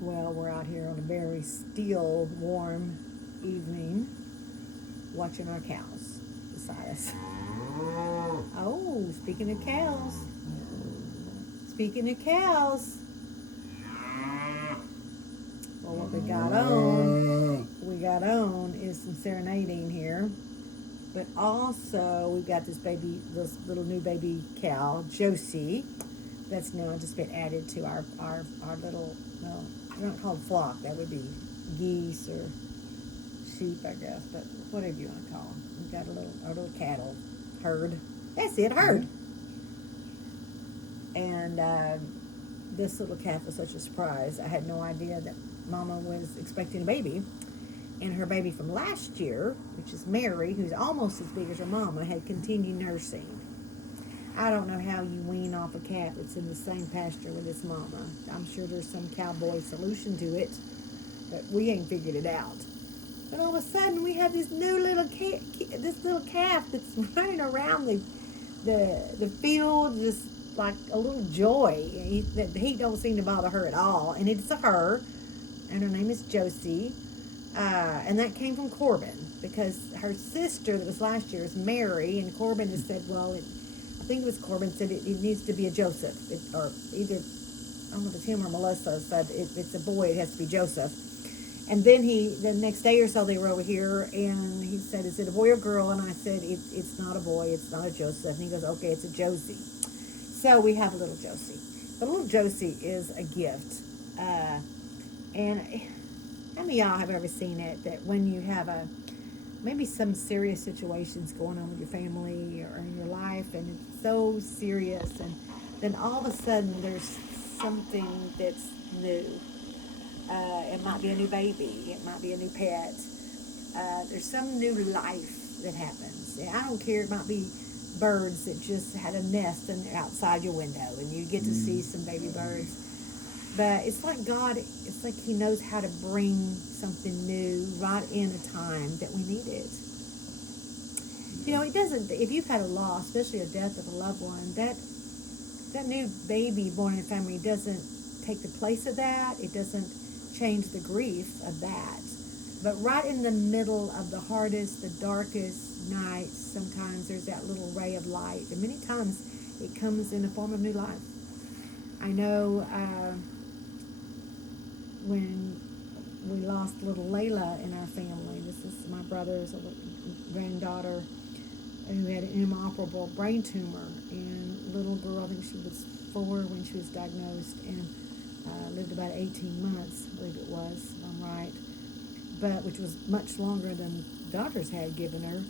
Well, we're out here on a very still, warm evening watching our cows beside us. Oh, speaking of cows, well, what we got on is some serenading here. But also, we've got this little new baby cow, Josie, that's now just been added to our little, well, they're not called flock, that would be geese or sheep, I guess, but whatever you want to call them. We've got our little cattle herd. That's it, herd. And this little calf was such a surprise. I had no idea that Mama was expecting a baby. And her baby from last year, which is Mary, who's almost as big as her mama, had continued nursing. I don't know how you wean off a calf that's in the same pasture with its mama. I'm sure there's some cowboy solution to it, but we ain't figured it out. But all of a sudden, we have this new this little calf that's running around the field just like a little joy. The heat don't seem to bother her at all, and it's a her, and her name is Josie. And that came from Corbin because her sister that was last year is Mary, and Corbin has said, well, I think it was Corbin said it needs to be a Joseph, or either, I don't know if it's him or Melissa said if it's a boy, it has to be Joseph. And then the next day or so, they were over here, and he said, is it a boy or girl? And I said, it's not a boy, it's not a Joseph. And he goes, okay, it's a Josie. So we have a little Josie. But little Josie is a gift. And how many of y'all have ever seen it, that when you have maybe some serious situations going on with your family or in your life, and it's so serious, and then all of a sudden there's something that's new. It might be a new baby, it might be a new pet. There's some new life that happens. And I don't care, it might be birds that just had a nest and they're outside your window and you get to see some baby birds. But it's like God, it's like He knows how to bring something new right in a time that we need it. You know, it doesn't, if you've had a loss, especially a death of a loved one, that new baby born in a family doesn't take the place of that. It doesn't change the grief of that. But right in the middle of the hardest, the darkest nights, sometimes there's that little ray of light. And many times it comes in the form of new life. I know when we lost little Layla in our family, this is my brother's granddaughter who had an inoperable brain tumor. And little girl, I think she was 4 when she was diagnosed, and lived about 18 months, I believe it was, if I'm right. But which was much longer than doctors had given her.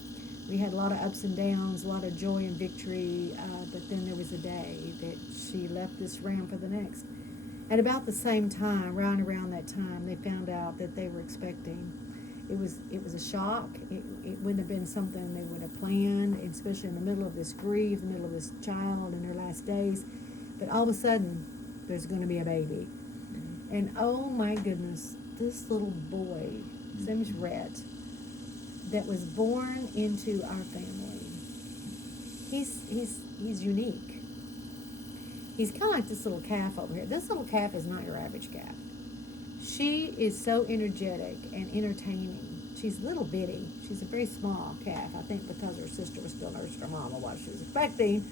We had a lot of ups and downs, a lot of joy and victory, but then there was a day that she left this realm for the next. At about the same time, right around that time, they found out that they were expecting. It was a shock. It wouldn't have been something they would have planned, especially in the middle of this grief, in the middle of this child in their last days. But all of a sudden, there's going to be a baby. And oh my goodness, this little boy, his name is Rhett, that was born into our family. He's unique. He's kind of like this little calf over here. This little calf is not your average calf. She is so energetic and entertaining. She's little bitty. She's a very small calf, I think because her sister was still nursing her mama while she was expecting.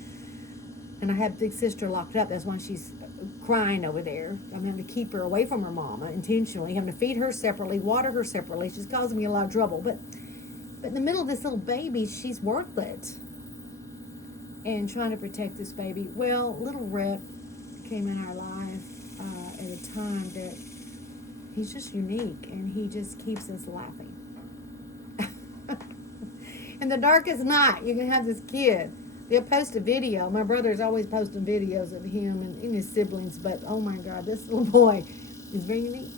And I had big sister locked up. That's why she's crying over there. I'm having to keep her away from her mama intentionally, having to feed her separately, water her separately. She's causing me a lot of trouble. But in the middle of this little baby, she's worth it. And trying to protect this baby. Well, little Rhett came in our life at a time that he's just unique, and he just keeps us laughing. In the darkest night, you can have this kid. They'll post a video. My brother's always posting videos of him and his siblings, but oh my God, this little boy is very unique.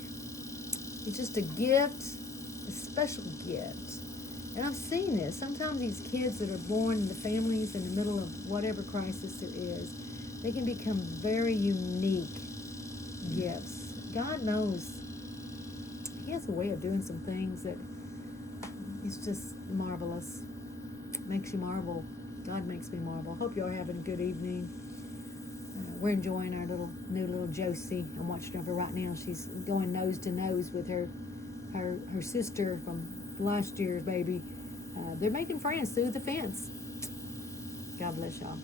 He's just a gift, a special gift. And I've seen this. Sometimes these kids that are born into families in the middle of whatever crisis there is, they can become very unique gifts. God knows He has a way of doing some things that is just marvelous. Makes you marvel. God makes me marvel. Hope you're having a good evening. we're enjoying our new little Josie. I'm watching over right now. She's going nose to nose with her sister from last year's baby. They're making friends through the fence. God bless y'all.